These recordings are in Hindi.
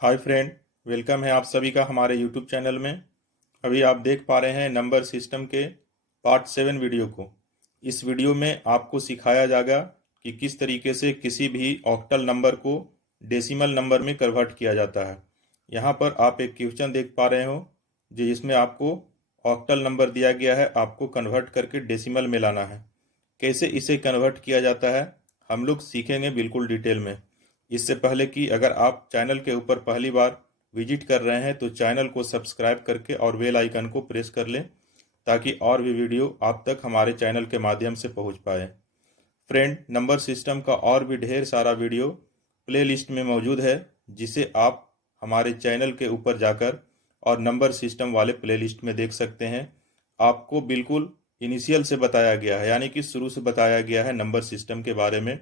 हाय फ्रेंड, वेलकम है आप सभी का हमारे यूट्यूब चैनल में। अभी आप देख पा रहे हैं नंबर सिस्टम के पार्ट 7 वीडियो को। इस वीडियो में आपको सिखाया जाएगा कि किस तरीके से किसी भी ऑक्टल नंबर को डेसिमल नंबर में कन्वर्ट किया जाता है। यहाँ पर आप एक क्वेश्चन देख पा रहे हो जिसमें आपको ऑक्टल नंबर दिया गया है, आपको कन्वर्ट करके डेसिमल में लाना है। कैसे इसे कन्वर्ट किया जाता है हम लोग सीखेंगे बिल्कुल डिटेल में। इससे पहले कि अगर आप चैनल के ऊपर पहली बार विजिट कर रहे हैं तो चैनल को सब्सक्राइब करके और बेल आइकन को प्रेस कर लें ताकि और भी वीडियो आप तक हमारे चैनल के माध्यम से पहुंच पाए। फ्रेंड, नंबर सिस्टम का और भी ढेर सारा वीडियो प्लेलिस्ट में मौजूद है, जिसे आप हमारे चैनल के ऊपर जाकर और नंबर सिस्टम वाले प्लेलिस्ट में देख सकते हैं। आपको बिल्कुल इनिशियल से बताया गया है, यानी कि शुरू से बताया गया है नंबर सिस्टम के बारे में,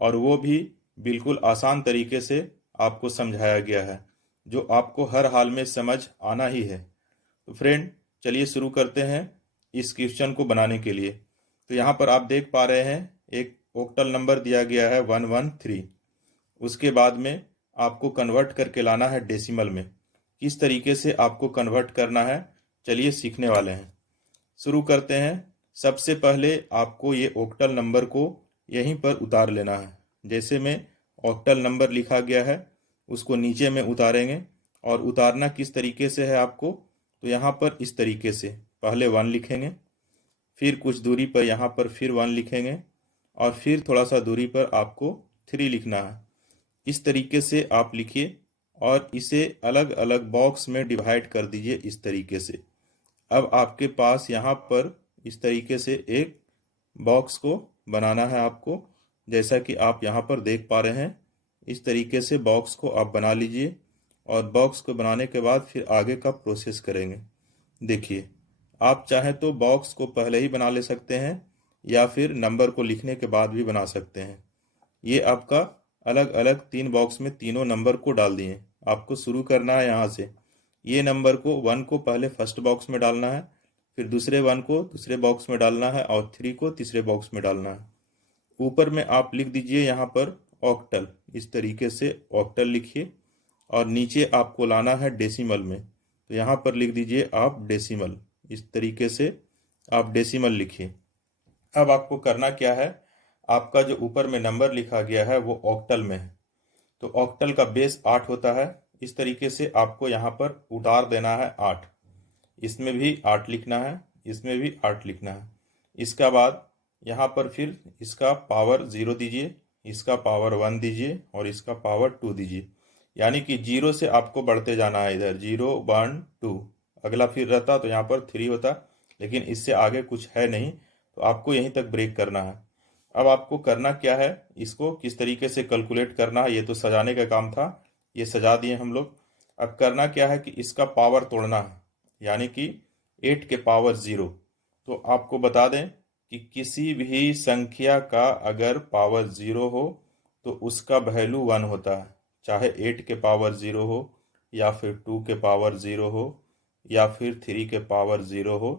और वो भी बिल्कुल आसान तरीके से आपको समझाया गया है, जो आपको हर हाल में समझ आना ही है। तो फ्रेंड, चलिए शुरू करते हैं इस क्वेश्चन को बनाने के लिए। तो यहाँ पर आप देख पा रहे हैं एक ओक्टल नंबर दिया गया है 113। उसके बाद में आपको कन्वर्ट करके लाना है डेसिमल में। किस तरीके से आपको कन्वर्ट करना है, चलिए सीखने वाले हैं। शुरू करते हैं। सबसे पहले आपको ये ऑक्टल नंबर को यहीं पर उतार लेना है। जैसे में ऑक्टल नंबर लिखा गया है उसको नीचे में उतारेंगे। और उतारना किस तरीके से है आपको, तो यहाँ पर इस तरीके से पहले 1 लिखेंगे, फिर कुछ दूरी पर यहाँ पर फिर 1 लिखेंगे, और फिर थोड़ा सा दूरी पर आपको 3 लिखना है। इस तरीके से आप लिखिए और इसे अलग अलग बॉक्स में डिवाइड कर दीजिए इस तरीके से। अब आपके पास यहाँ पर इस तरीके से एक बॉक्स को बनाना है आपको, जैसा कि आप यहाँ पर देख पा रहे हैं। इस तरीके से बॉक्स को आप बना लीजिए और बॉक्स को बनाने के बाद फिर आगे का प्रोसेस करेंगे। देखिए, आप चाहें तो बॉक्स को पहले ही बना ले सकते हैं या फिर नंबर को लिखने के बाद भी बना सकते हैं। ये आपका अलग अलग 3 बॉक्स में तीनों नंबर को डाल दिए। आपको शुरू करना है यहाँ से। ये नंबर को 1 को पहले फर्स्ट बॉक्स में डालना है, फिर दूसरे 1 को दूसरे बॉक्स में डालना है और 3 को तीसरे बॉक्स में डालना है। ऊपर में आप लिख दीजिए यहाँ पर ऑक्टल, इस तरीके से ऑक्टल लिखिए। और नीचे आपको लाना है डेसिमल में, तो यहाँ पर लिख दीजिए आप डेसिमल। इस तरीके से आप डेसिमल लिखिए। अब आपको करना क्या है, आपका जो ऊपर में नंबर लिखा गया है वो ऑक्टल में है, तो ऑक्टल का बेस 8 होता है। इस तरीके से आपको यहाँ पर उतार देना है 8। इसमें भी 8 लिखना है, इसमें भी 8 लिखना है। इसका बाद यहाँ पर फिर इसका पावर 0 दीजिए, इसका पावर 1 दीजिए और इसका पावर 2 दीजिए। यानी कि 0 से आपको बढ़ते जाना है, इधर 0 1 2। अगला फिर रहता तो यहाँ पर 3 होता, लेकिन इससे आगे कुछ है नहीं, तो आपको यहीं तक ब्रेक करना है। अब आपको करना क्या है, इसको किस तरीके से कैलकुलेट करना है, ये तो सजाने का काम था, ये सजा दिए हम लोग। अब करना क्या है कि इसका पावर तोड़ना है, यानी कि 8 के पावर 0। तो आपको बता दें कि किसी भी संख्या का अगर पावर 0 हो तो उसका वैल्यू 1 होता है, चाहे 8 के पावर 0 हो या फिर 2 के पावर 0 हो या फिर 3 के पावर 0 हो,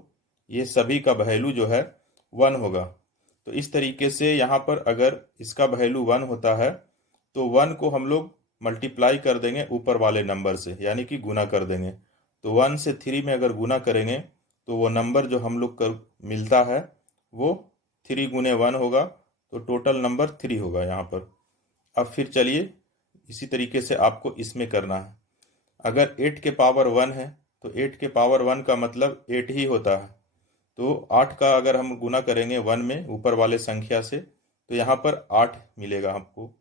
ये सभी का वैल्यू जो है 1 होगा। तो इस तरीके से यहाँ पर अगर इसका वैल्यू 1 होता है तो 1 को हम लोग मल्टीप्लाई कर देंगे ऊपर वाले नंबर से, यानी कि गुना कर देंगे। तो 1 से 3 में अगर गुना करेंगे तो वो नंबर जो हम लोग कर मिलता है वो 3 गुने 1 होगा, तो टोटल नंबर 3 होगा यहाँ पर। अब फिर चलिए इसी तरीके से आपको इसमें करना है। अगर 8 के पावर 1 है तो 8 के पावर 1 का मतलब 8 ही होता है। तो 8 का अगर हम गुना करेंगे 1 में ऊपर वाले संख्या से तो यहाँ पर 8 मिलेगा आपको।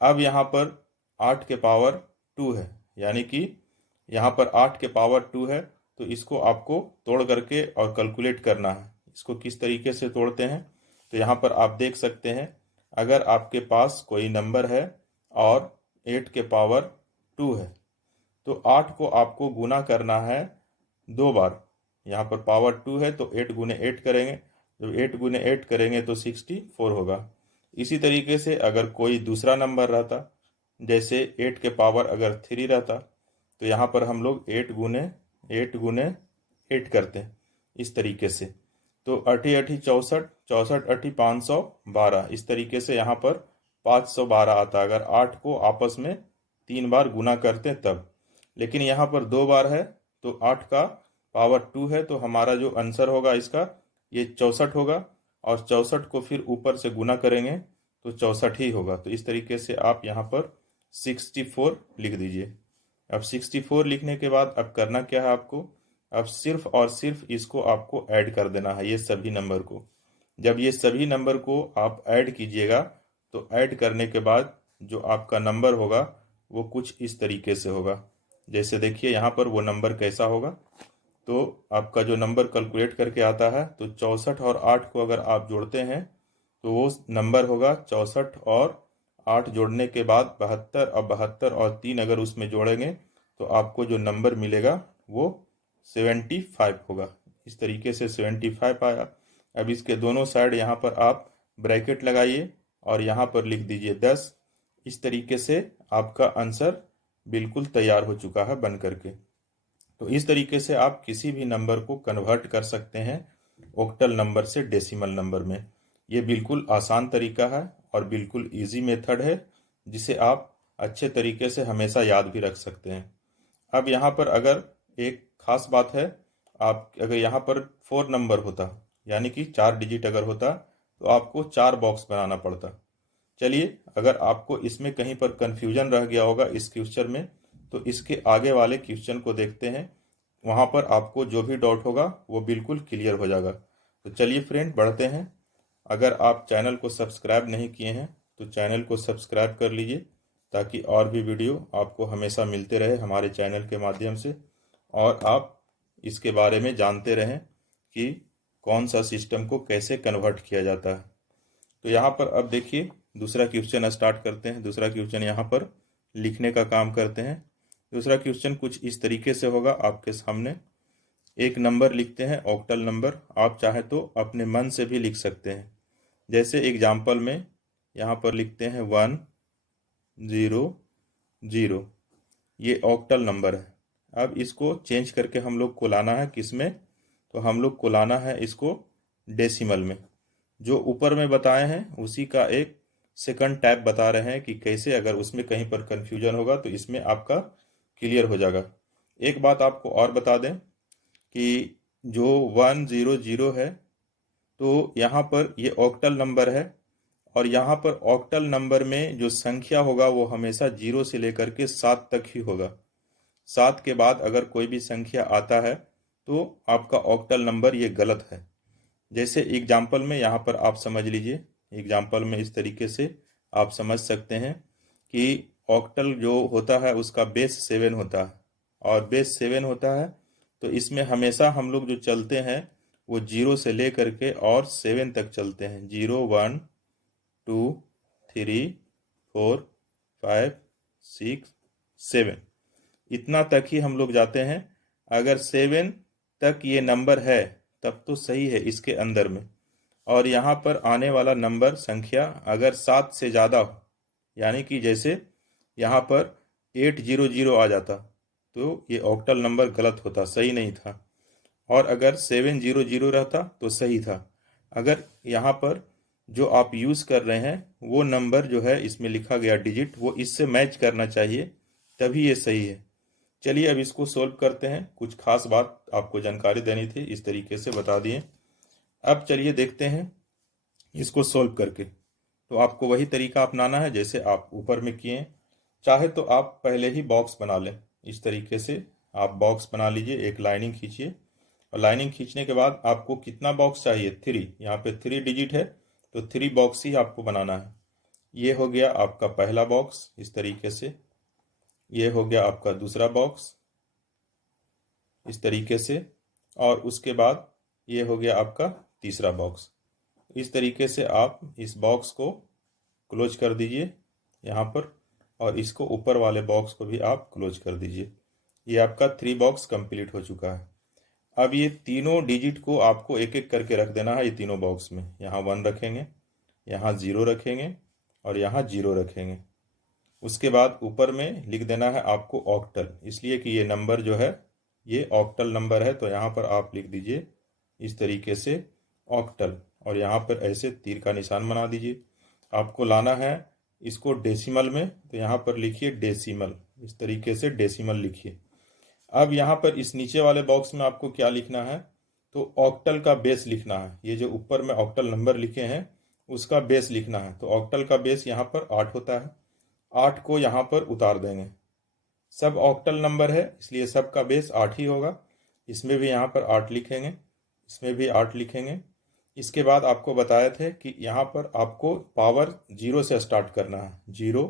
अब यहाँ पर 8 के पावर 2 है, यानी कि यहाँ पर 8 के पावर 2 है, तो इसको आपको तोड़ करके और कैलकुलेट करना है। इसको किस तरीके से तोड़ते हैं, तो यहाँ पर आप देख सकते हैं। अगर आपके पास कोई नंबर है और 8 के पावर 2 है तो 8 को आपको गुना करना है 2 बार। यहाँ पर पावर 2 है तो 8 गुने 8 करेंगे, तो 8 गुने 8 करेंगे तो 64 होगा। इसी तरीके से अगर कोई दूसरा नंबर रहता, जैसे 8 के पावर अगर 3 रहता, तो यहाँ पर हम लोग 8 गुने 8 करते हैं इस तरीके से। तो 8 8 64, 64 8 512, इस तरीके से यहाँ पर 512 आता है अगर 8 को आपस में 3 बार गुना करते हैं तब। लेकिन यहाँ पर 2 बार है तो 8 का पावर 2 है, तो हमारा जो आंसर होगा इसका ये 64 होगा। और 64 को फिर ऊपर से गुना करेंगे तो 64 ही होगा। तो इस तरीके से आप यहाँ पर 64 लिख दीजिए। अब 64 लिखने के बाद अब करना क्या है आपको, अब सिर्फ और सिर्फ इसको आपको ऐड कर देना है, ये सभी नंबर को। जब ये सभी नंबर को आप ऐड कीजिएगा तो ऐड करने के बाद जो आपका नंबर होगा वो कुछ इस तरीके से होगा। जैसे देखिए यहाँ पर वो नंबर कैसा होगा, तो आपका जो नंबर कैलकुलेट करके आता है तो 64 और 8 को अगर आप जोड़ते हैं तो वो नंबर होगा 64 और 8 जोड़ने के बाद 72, और 72 और 3 अगर उसमें जोड़ेंगे तो आपको जो नंबर मिलेगा वो 75 होगा। इस तरीके से 75 आया। अब इसके दोनों साइड यहाँ पर आप ब्रैकेट लगाइए और यहाँ पर लिख दीजिए 10। इस तरीके से आपका आंसर बिल्कुल तैयार हो चुका है बन करके। तो इस तरीके से आप किसी भी नंबर को कन्वर्ट कर सकते हैं ऑक्टल नंबर से डेसिमल नंबर में। ये बिल्कुल आसान तरीका है और बिल्कुल इजी मेथड है, जिसे आप अच्छे तरीके से हमेशा याद भी रख सकते हैं। अब यहाँ पर अगर एक खास बात है, आप अगर यहाँ पर 4 नंबर होता, यानी कि 4 डिजिट अगर होता, तो आपको 4 बॉक्स बनाना पड़ता। चलिए, अगर आपको इसमें कहीं पर कन्फ्यूजन रह गया होगा इस क्वेश्चन में, तो इसके आगे वाले क्वेश्चन को देखते हैं। वहाँ पर आपको जो भी डाउट होगा वो बिल्कुल क्लियर हो जाएगा। तो चलिए फ्रेंड, बढ़ते हैं। अगर आप चैनल को सब्सक्राइब नहीं किए हैं तो चैनल को सब्सक्राइब कर लीजिए, ताकि और भी वीडियो आपको हमेशा मिलते रहे हमारे चैनल के माध्यम से, और आप इसके बारे में जानते रहें कि कौन सा सिस्टम को कैसे कन्वर्ट किया जाता है। तो यहाँ पर अब देखिए दूसरा क्वेश्चन स्टार्ट करते हैं। दूसरा क्वेश्चन यहाँ पर लिखने का काम करते हैं। दूसरा क्वेश्चन कुछ इस तरीके से होगा आपके सामने। एक नंबर लिखते हैं, ऑक्टल नंबर। आप चाहे तो अपने मन से भी लिख सकते हैं। जैसे एग्जाम्पल में यहाँ पर लिखते हैं 1 0 0, ये ऑक्टल नंबर है। अब इसको चेंज करके हम लोग को लाना है किस में, तो हम लोग को लाना है इसको डेसिमल में। जो ऊपर में बताए हैं उसी का एक सेकंड टाइप बता रहे हैं कि कैसे, अगर उसमें कहीं पर कंफ्यूजन होगा तो इसमें आपका क्लियर हो जाएगा। एक बात आपको और बता दें कि जो 1 0 0 है, तो यहाँ पर ये ऑक्टल नंबर है, और यहाँ पर ऑक्टल नंबर में जो संख्या होगा वो हमेशा 0 से लेकर के 7 तक ही होगा। 7 के बाद अगर कोई भी संख्या आता है तो आपका ऑक्टल नंबर ये गलत है। जैसे एग्जाम्पल में यहाँ पर आप समझ लीजिए, एग्जाम्पल में इस तरीके से आप समझ सकते हैं कि ऑक्टल जो होता है उसका बेस 7 होता है, और बेस 7 होता है तो इसमें हमेशा हम लोग जो चलते हैं वो 0 से ले करके और 7 तक चलते हैं। 0 1 2 3 4 5 6 7, इतना तक ही हम लोग जाते हैं। अगर 7 तक ये नंबर है तब तो सही है इसके अंदर में, और यहाँ पर आने वाला नंबर संख्या अगर 7 से ज़्यादा हो, यानी कि जैसे यहाँ पर 800 आ जाता तो ये ऑक्टल नंबर गलत होता, सही नहीं था। और अगर 700 रहता तो सही था। अगर यहाँ पर जो आप यूज़ कर रहे हैं वो नंबर जो है इसमें लिखा गया डिजिट वो इससे मैच करना चाहिए, तभी ये सही है। चलिए अब इसको सोल्व करते हैं। कुछ खास बात आपको जानकारी देनी थी, इस तरीके से बता दिए। अब चलिए देखते हैं इसको सोल्व करके। तो आपको वही तरीका अपनाना है जैसे आप ऊपर में किए। चाहे तो आप पहले ही बॉक्स बना लें, इस तरीके से आप बॉक्स बना लीजिए, एक लाइनिंग खींचिए, और लाइनिंग खींचने के बाद आपको कितना बॉक्स चाहिए, 3। यहाँ पे 3 डिजिट है तो 3 बॉक्स ही आपको बनाना है। ये हो गया आपका पहला बॉक्स इस तरीके से, ये हो गया आपका दूसरा बॉक्स इस तरीके से, और उसके बाद ये हो गया आपका तीसरा बॉक्स। इस तरीके से आप इस बॉक्स को क्लोज कर दीजिए यहाँ पर, और इसको ऊपर वाले बॉक्स को भी आप क्लोज कर दीजिए। ये आपका 3 बॉक्स कंप्लीट हो चुका है। अब ये तीनों डिजिट को आपको एक एक करके रख देना है ये तीनों बॉक्स में। यहाँ 1 रखेंगे, यहाँ 0 रखेंगे, और यहाँ 0 रखेंगे। उसके बाद ऊपर में लिख देना है आपको ऑक्टल, इसलिए कि ये नंबर जो है ये ऑक्टल नंबर है, तो यहाँ पर आप लिख दीजिए इस तरीके से ऑक्टल, और यहाँ पर ऐसे तीर का निशान बना दीजिए। आपको लाना है इसको डेसिमल में, तो यहाँ पर लिखिए डेसिमल, इस तरीके से डेसिमल लिखिए। अब यहाँ पर इस नीचे वाले बॉक्स में आपको क्या लिखना है, तो ऑक्टल का बेस लिखना है। ये जो ऊपर में ऑक्टल नंबर लिखे हैं उसका बेस लिखना है। तो ऑक्टल का बेस यहाँ पर 8 होता है, 8 को यहाँ पर उतार देंगे। सब ऑक्टल नंबर है इसलिए सब का बेस 8 ही होगा। इसमें भी यहाँ पर 8 लिखेंगे, इसमें भी 8 लिखेंगे। इसके बाद आपको बताए थे कि यहाँ पर आपको पावर 0 से स्टार्ट करना है। 0,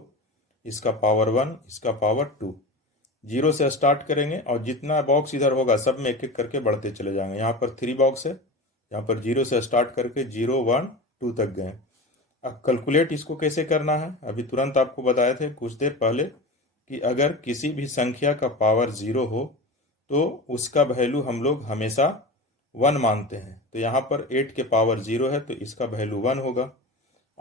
इसका पावर 1, इसका पावर 2। 0 से स्टार्ट करेंगे और जितना बॉक्स इधर होगा सब में एक एक करके बढ़ते चले जाएंगे। यहाँ पर 3 बॉक्स है, यहाँ पर 0 से स्टार्ट करके 0, 1, 2 तक गए। अब कैलकुलेट इसको कैसे करना है, अभी तुरंत आपको बताए थे कुछ देर पहले कि अगर किसी भी संख्या का पावर 0 हो तो उसका वैल्यू हम लोग हमेशा 1 मानते हैं। तो यहाँ पर 8 के पावर 0 है तो इसका वैल्यू 1 होगा,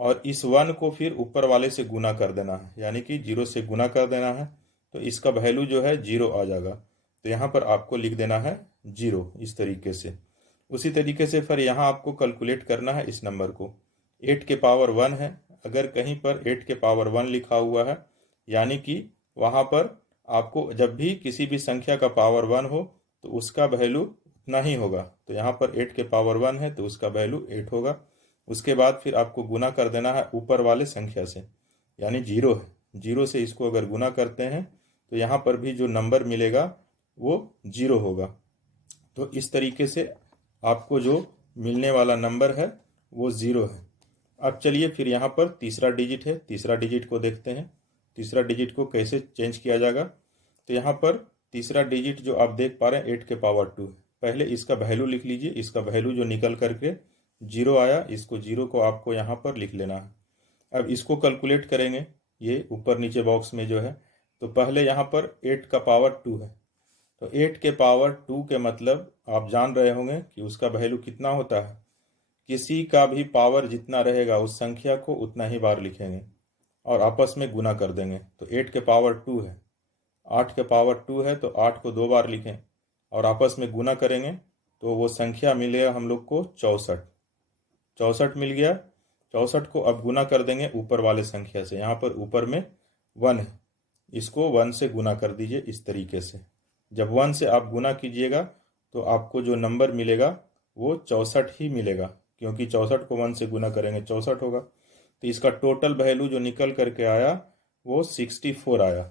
और इस 1 को फिर ऊपर वाले से गुना कर देना है, यानी कि 0 से गुना कर देना है तो इसका वैल्यू जो है 0 आ जाएगा। तो यहाँ पर आपको लिख देना है 0 इस तरीके से। उसी तरीके से फिर यहाँ आपको कैलकुलेट करना है इस नंबर को। 8 के पावर 1 है, अगर कहीं पर 8 के पावर 1 लिखा हुआ है यानी कि वहाँ पर आपको जब भी किसी भी संख्या का पावर 1 हो तो उसका वैल्यू उतना ही होगा। तो यहाँ पर 8 के पावर 1 है तो उसका वैल्यू 8 होगा। उसके बाद फिर आपको गुना कर देना है ऊपर वाले संख्या से, यानी 0 है। 0 से इसको अगर गुना करते हैं तो यहाँ पर भी जो नंबर मिलेगा वो 0 होगा। तो इस तरीके से आपको जो मिलने वाला नंबर है वो 0 है। अब चलिए फिर यहाँ पर तीसरा डिजिट है, तीसरा डिजिट को देखते हैं। तीसरा डिजिट को कैसे चेंज किया जाएगा, तो यहाँ पर तीसरा डिजिट जो आप देख पा रहे हैं 8 के पावर 2 है। पहले इसका वैल्यू लिख लीजिए, इसका वैल्यू जो निकल करके 0 आया, इसको 0 को आपको यहाँ पर लिख लेना है। अब इसको कैलकुलेट करेंगे, ये ऊपर नीचे बॉक्स में जो है। तो पहले यहाँ पर 8 का पावर 2 है, तो 8 के पावर 2 के मतलब आप जान रहे होंगे कि उसका वैल्यू कितना होता है। किसी का भी पावर जितना रहेगा उस संख्या को उतना ही बार लिखेंगे और आपस में गुना कर देंगे। तो 8 के पावर 2 है, 8 के पावर 2 है तो 8 को 2 बार लिखें और आपस में गुना करेंगे तो वो संख्या मिलेगा हम लोग को 64। 64 मिल गया। 64 को अब गुना कर देंगे ऊपर वाले संख्या से। यहाँ पर ऊपर में 1 है, इसको 1 से गुना कर दीजिए इस तरीके से। जब 1 से आप गुना कीजिएगा तो आपको जो नंबर मिलेगा वो 64 ही मिलेगा, क्योंकि 64 को 1 से गुना करेंगे 64 होगा। तो इसका टोटल वैल्यू जो निकल करके आया वो 64 आया।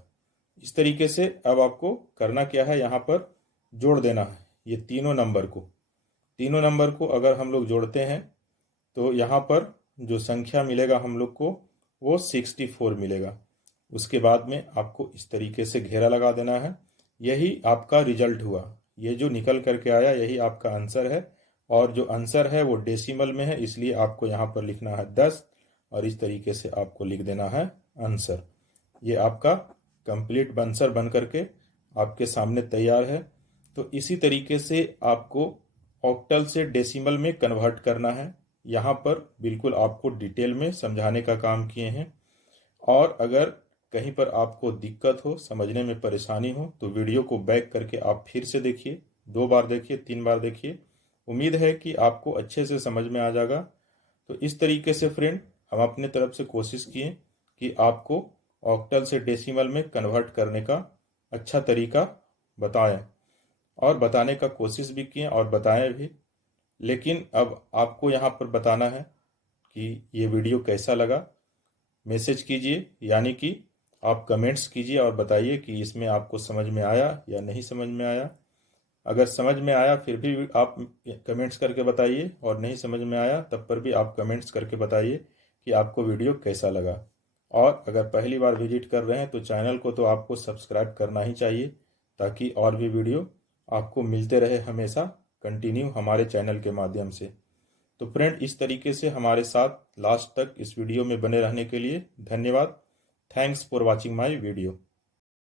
इस तरीके से अब आपको करना क्या है, यहाँ पर जोड़ देना है ये तीनों नंबर को। तीनों नंबर को अगर हम लोग जोड़ते हैं तो यहाँ पर जो संख्या मिलेगा हम लोग को वो 64 मिलेगा। उसके बाद में आपको इस तरीके से घेरा लगा देना है। यही आपका रिजल्ट हुआ, ये जो निकल करके आया यही आपका आंसर है। और जो आंसर है वो डेसिमल में है, इसलिए आपको यहाँ पर लिखना है 10 और इस तरीके से आपको लिख देना है आंसर। ये आपका कंप्लीट आंसर बन करके आपके सामने तैयार है। तो इसी तरीके से आपको ऑक्टल से डेसिमल में कन्वर्ट करना है। यहाँ पर बिल्कुल आपको डिटेल में समझाने का काम किए हैं। और अगर कहीं पर आपको दिक्कत हो, समझने में परेशानी हो, तो वीडियो को बैक करके आप फिर से देखिए, 2 बार देखिए, 3 बार देखिए। उम्मीद है कि आपको अच्छे से समझ में आ जाएगा। तो इस तरीके से फ्रेंड हम अपने तरफ से कोशिश किए कि आपको ऑक्टल से डेसिमल में कन्वर्ट करने का अच्छा तरीका बताएं और बताने का कोशिश भी किए और बताएं भी। लेकिन अब आपको यहाँ पर बताना है कि ये वीडियो कैसा लगा। मैसेज कीजिए, यानी कि आप कमेंट्स कीजिए और बताइए कि इसमें आपको समझ में आया या नहीं समझ में आया। अगर समझ में आया फिर भी आप कमेंट्स करके बताइए, और नहीं समझ में आया तब पर भी आप कमेंट्स करके बताइए कि आपको वीडियो कैसा लगा। और अगर पहली बार विजिट कर रहे हैं तो चैनल को तो आपको सब्सक्राइब करना ही चाहिए, ताकि और भी वीडियो आपको मिलते रहे हमेशा कंटिन्यू हमारे चैनल के माध्यम से। तो फ्रेंड इस तरीके से हमारे साथ लास्ट तक इस वीडियो में बने रहने के लिए धन्यवाद। Thanks for watching my video.